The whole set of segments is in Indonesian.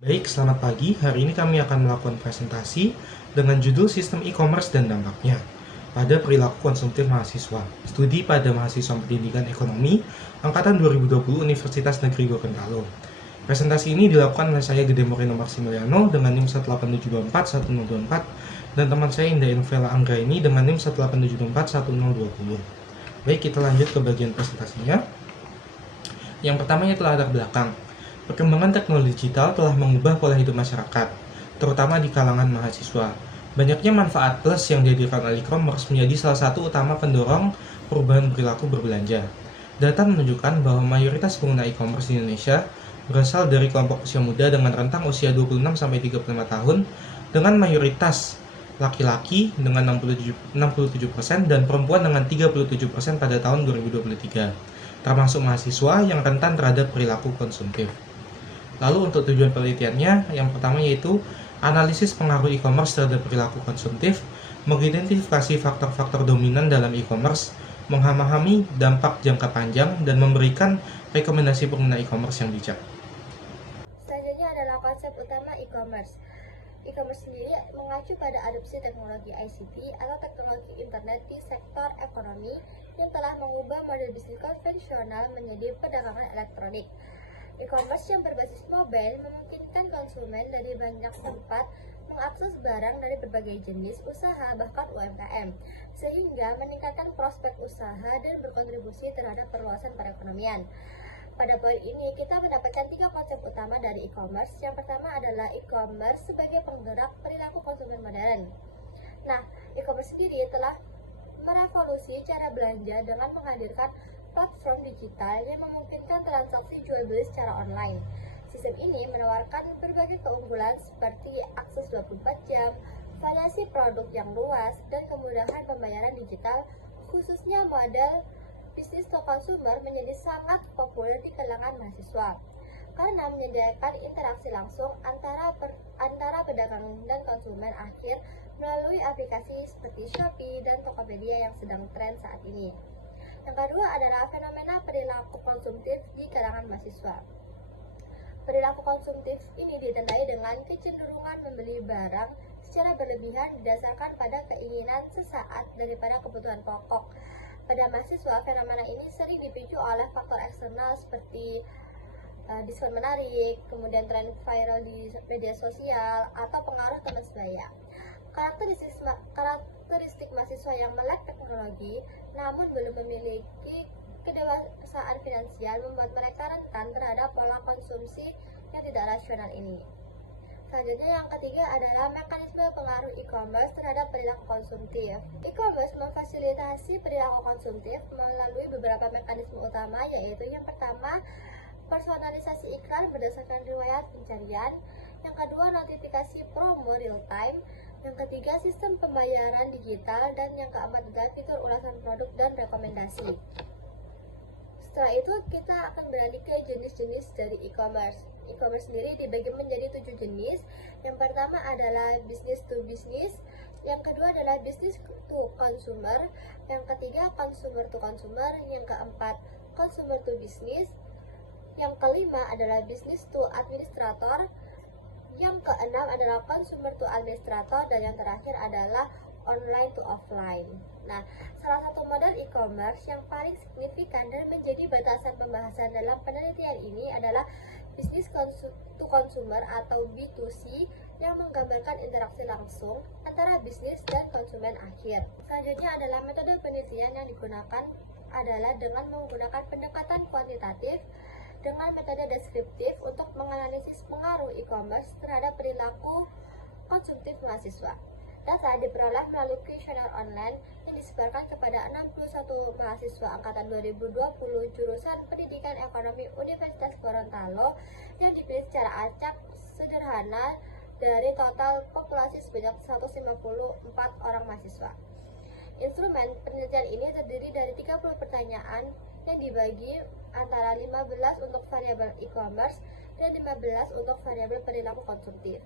Baik, selamat pagi. Hari ini kami akan melakukan presentasi dengan judul Sistem E-commerce dan Dampaknya pada Perilaku Konsumtif Mahasiswa. Studi pada Mahasiswa Pendidikan Ekonomi Angkatan 2020 Universitas Negeri Gorontalo. Presentasi ini dilakukan oleh saya Gede Moreno Maximiliano dengan NIM 187241024 dan teman saya Indah Novela Anggraini dengan NIM 187241020. Baik, kita lanjut ke bagian presentasinya. Yang pertama yaitu latar belakang. Perkembangan teknologi digital telah mengubah pola hidup masyarakat, terutama di kalangan mahasiswa. Banyaknya manfaat plus yang dihadirkan oleh e-commerce menjadi salah satu utama pendorong perubahan perilaku berbelanja. Data menunjukkan bahwa mayoritas pengguna e-commerce di Indonesia berasal dari kelompok usia muda dengan rentang usia 26-35 tahun, dengan mayoritas laki-laki dengan 67% dan perempuan dengan 37% pada tahun 2023, termasuk mahasiswa yang rentan terhadap perilaku konsumtif. Lalu untuk tujuan penelitiannya, yang pertama yaitu analisis pengaruh e-commerce terhadap perilaku konsumtif, mengidentifikasi faktor-faktor dominan dalam e-commerce, memahami dampak jangka panjang, dan memberikan rekomendasi pengguna e-commerce yang bijak. Selanjutnya adalah konsep utama e-commerce. E-commerce sendiri mengacu pada adopsi teknologi ICT atau teknologi internet di sektor ekonomi yang telah mengubah model bisnis konvensional menjadi perdagangan elektronik. E-commerce yang berbasis mobile memungkinkan konsumen dari banyak tempat mengakses barang dari berbagai jenis usaha bahkan UMKM, sehingga meningkatkan prospek usaha dan berkontribusi terhadap perluasan perekonomian. Pada poin ini, kita mendapatkan 3 konsep utama dari e-commerce. Yang pertama adalah e-commerce sebagai penggerak perilaku konsumen modern. Nah, e-commerce sendiri telah merevolusi cara belanja dengan menghadirkan platform digital yang memungkinkan transaksi jual beli secara online. Sistem ini menawarkan berbagai keunggulan seperti akses 24 jam, variasi produk yang luas, dan kemudahan pembayaran digital, khususnya model bisnis to consumer menjadi sangat populer di kalangan mahasiswa karena menyediakan interaksi langsung antara pedagang dan konsumen akhir melalui aplikasi seperti Shopee dan Tokopedia yang sedang tren saat ini. Yang kedua adalah fenomena perilaku konsumtif di kalangan mahasiswa. Perilaku konsumtif ini ditandai dengan kecenderungan membeli barang secara berlebihan didasarkan pada keinginan sesaat daripada kebutuhan pokok. Pada mahasiswa, fenomena ini sering dipicu oleh faktor eksternal seperti diskon menarik, kemudian tren viral di media sosial, atau pengaruh teman sebaya. Karakteristik mahasiswa yang melek teknologi namun belum memiliki kedewasaan finansial membuat mereka rentan terhadap pola konsumsi yang tidak rasional ini. Selanjutnya yang ketiga adalah mekanisme pengaruh e-commerce terhadap perilaku konsumtif. E-commerce memfasilitasi perilaku konsumtif melalui beberapa mekanisme utama, yaitu yang pertama, personalisasi iklan berdasarkan riwayat pencarian, yang kedua, notifikasi promo real time, yang ketiga, sistem pembayaran digital, dan yang keempat adalah fitur ulasan produk dan rekomendasi. Setelah itu, kita akan beralih ke jenis-jenis dari e-commerce. E-commerce sendiri dibagi menjadi 7 jenis. Yang pertama adalah business to business, yang kedua adalah business to consumer, yang ketiga consumer to consumer, yang keempat consumer to business, yang kelima adalah business to administrator, yang keenam adalah consumer to administrator, dan yang terakhir adalah online to offline. Nah, salah satu model e-commerce yang paling signifikan dan menjadi batasan pembahasan dalam penelitian ini adalah business to consumer atau B2C yang menggambarkan interaksi langsung antara bisnis dan konsumen akhir. Selanjutnya adalah metode penelitian yang digunakan adalah dengan menggunakan pendekatan kuantitatif dengan metode deskriptif untuk menganalisis pengaruh e-commerce terhadap perilaku konsumtif mahasiswa. Data diperoleh melalui kuesioner online yang disebarkan kepada 61 mahasiswa angkatan 2020 jurusan Pendidikan Ekonomi Universitas Gorontalo yang dipilih secara acak sederhana dari total populasi sebanyak 154 orang mahasiswa. Instrumen penelitian ini terdiri dari 30 pertanyaan yang dibagi antara 15 untuk variabel e-commerce dan 15 untuk variabel perilaku konsumtif,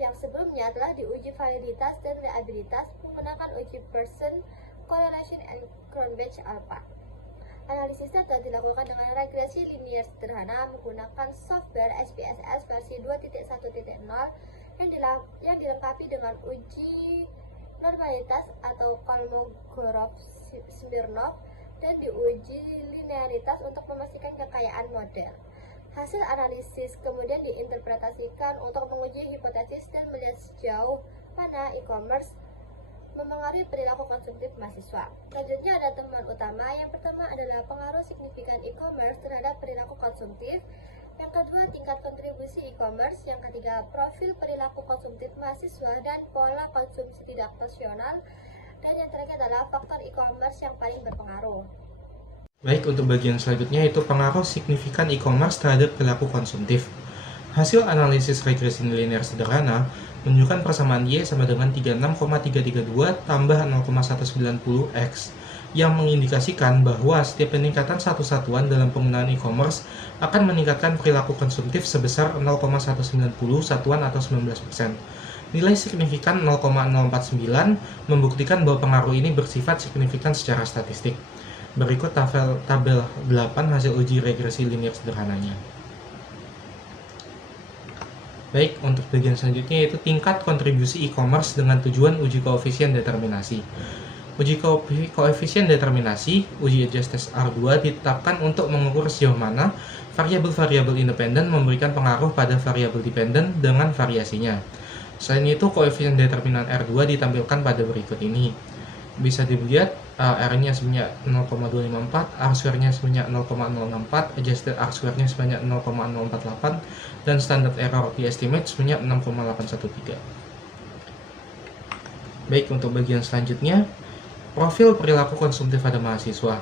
yang sebelumnya telah diuji validitas dan reliabilitas menggunakan uji Pearson Correlation and Cronbach Alpha. Analisisnya telah dilakukan dengan regresi linear sederhana menggunakan software SPSS versi 2.1.0 yang dilengkapi dengan uji normalitas atau Kolmogorov-Smirnov dan diuji linearitas untuk memastikan kekayaan model. Hasil analisis kemudian diinterpretasikan untuk menguji hipotesis dan melihat sejauh mana e-commerce memengaruhi perilaku konsumtif mahasiswa. Selanjutnya ada temuan utama. Yang pertama adalah pengaruh signifikan e-commerce terhadap perilaku konsumtif. Yang kedua, tingkat kontribusi e-commerce. Yang ketiga, profil perilaku konsumtif mahasiswa dan pola konsumsi tidak rasional. Dan yang terakhir adalah faktor e-commerce yang paling berpengaruh. Baik, untuk bagian selanjutnya itu pengaruh signifikan e-commerce terhadap perilaku konsumtif. Hasil analisis regresi linear sederhana menunjukkan persamaan Y sama dengan 36,332 tambah 0,190x yang mengindikasikan bahwa setiap peningkatan satu satuan dalam penggunaan e-commerce akan meningkatkan perilaku konsumtif sebesar 0,190 satuan atau 19%. Nilai signifikan 0,049 membuktikan bahwa pengaruh ini bersifat signifikan secara statistik. Berikut tabel 8 hasil uji regresi linear sederhananya. Baik, untuk bagian selanjutnya yaitu tingkat kontribusi e-commerce dengan tujuan uji koefisien determinasi. Uji koefisien determinasi, uji Adjusted R2 ditetapkan untuk mengukur sejauh mana variabel-variabel independen memberikan pengaruh pada variabel dependen dengan variasinya. Selain itu, koefisien determinan R2 ditampilkan pada berikut ini. Bisa dilihat R-nya sebanyak 0,254, R-square-nya sebanyak 0,064, adjusted R-square-nya sebanyak 0,048, dan standard error di estimate sebanyak 6,813. Baik, untuk bagian selanjutnya, profil perilaku konsumtif pada mahasiswa.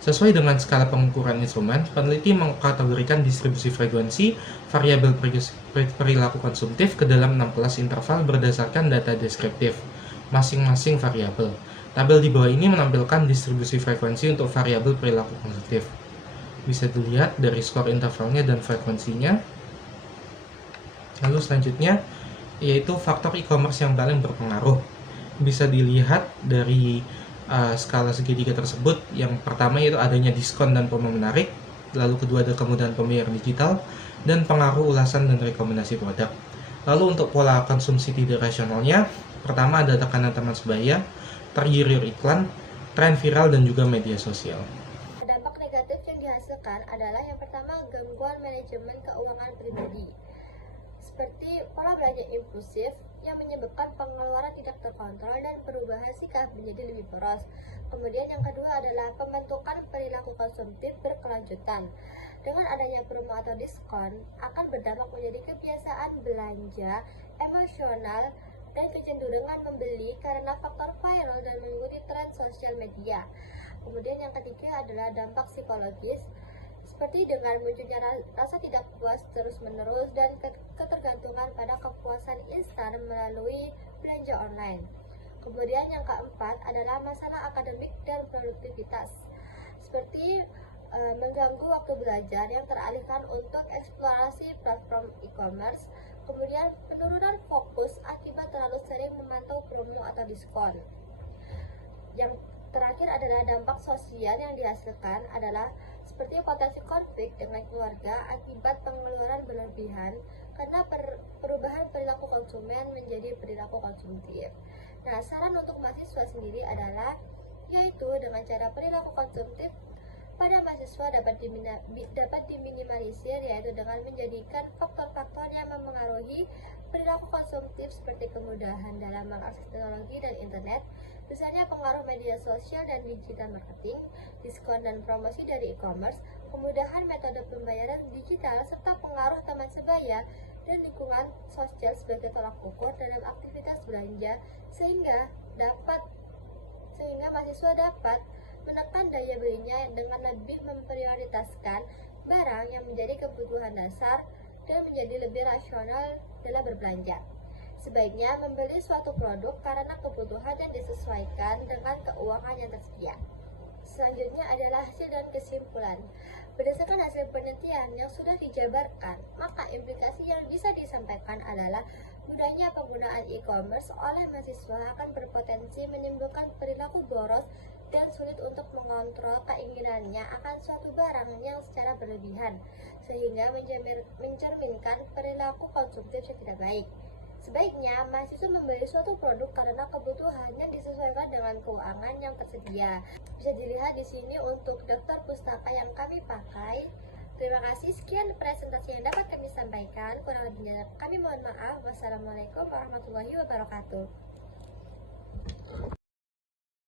Sesuai dengan skala pengukuran instrumen, peneliti mengkategorikan distribusi frekuensi variabel perilaku konsumtif ke dalam 6 kelas interval berdasarkan data deskriptif masing-masing variabel. Tabel di bawah ini menampilkan distribusi frekuensi untuk variabel perilaku konsumtif. Bisa dilihat dari skor intervalnya dan frekuensinya. Lalu selanjutnya, yaitu faktor e-commerce yang paling berpengaruh. Bisa dilihat dari skala segitiga tersebut. Yang pertama yaitu adanya diskon dan promo menarik. Lalu kedua ada kemudahan pembayaran digital. Dan pengaruh ulasan dan rekomendasi produk. Lalu untuk pola konsumsi tidak rasionalnya, pertama ada tekanan teman sebaya, tergiur iklan, tren viral, dan juga media sosial. Dampak negatif yang dihasilkan adalah yang pertama gangguan manajemen keuangan pribadi, seperti pola belanja impulsif yang menyebabkan pengeluaran tidak terkontrol dan perubahan sikap menjadi lebih boros. Kemudian yang kedua adalah pembentukan perilaku konsumtif berkelanjutan. Dengan adanya promo atau diskon akan berdampak menjadi kebiasaan belanja emosional dan kecenderungan membeli karena faktor viral dan mengikuti tren sosial media. Kemudian yang ketiga adalah dampak psikologis, seperti dengan munculnya rasa tidak puas terus-menerus dan ketergantungan pada kepuasan instan melalui belanja online. Kemudian yang keempat adalah masalah akademik dan produktivitas, seperti mengganggu waktu belajar yang teralihkan untuk eksplorasi platform e-commerce. Kemudian penurunan fokus akibat terlalu sering memantau promo atau diskon. Yang terakhir adalah dampak sosial yang dihasilkan adalah seperti potensi konflik dengan keluarga akibat pengeluaran berlebihan karena perubahan perilaku konsumen menjadi perilaku konsumtif. Nah, saran untuk mahasiswa sendiri adalah yaitu dengan cara perilaku konsumtif pada mahasiswa dapat diminimalisir, yaitu dengan menjadikan faktor-faktor yang mempengaruhi perilaku konsumtif seperti kemudahan dalam mengakses teknologi dan internet, misalnya pengaruh media sosial dan digital marketing, diskon dan promosi dari e-commerce, kemudahan metode pembayaran digital, serta pengaruh teman sebaya dan lingkungan sosial sebagai tolak ukur dalam aktivitas belanja, sehingga mahasiswa dapat menekan daya belinya dengan lebih memprioritaskan barang yang menjadi kebutuhan dasar dan menjadi lebih rasional dalam berbelanja. Sebaiknya membeli suatu produk karena kebutuhan yang disesuaikan dengan keuangan yang tersedia. Selanjutnya adalah hasil dan kesimpulan. Berdasarkan hasil penelitian yang sudah dijabarkan, maka implikasi yang bisa disampaikan adalah mudahnya penggunaan e-commerce oleh mahasiswa akan berpotensi menimbulkan perilaku boros dan sulit untuk mengontrol keinginannya akan suatu barang yang secara berlebihan, sehingga mencerminkan perilaku konsumtif yang tidak baik. Sebaiknya, mahasiswa membeli suatu produk karena kebutuhannya disesuaikan dengan keuangan yang tersedia. Bisa dilihat di sini untuk daftar pustaka yang kami pakai. Terima kasih, sekian presentasi yang dapat kami sampaikan. Kurang lebihnya kami mohon maaf. Wassalamualaikum warahmatullahi wabarakatuh.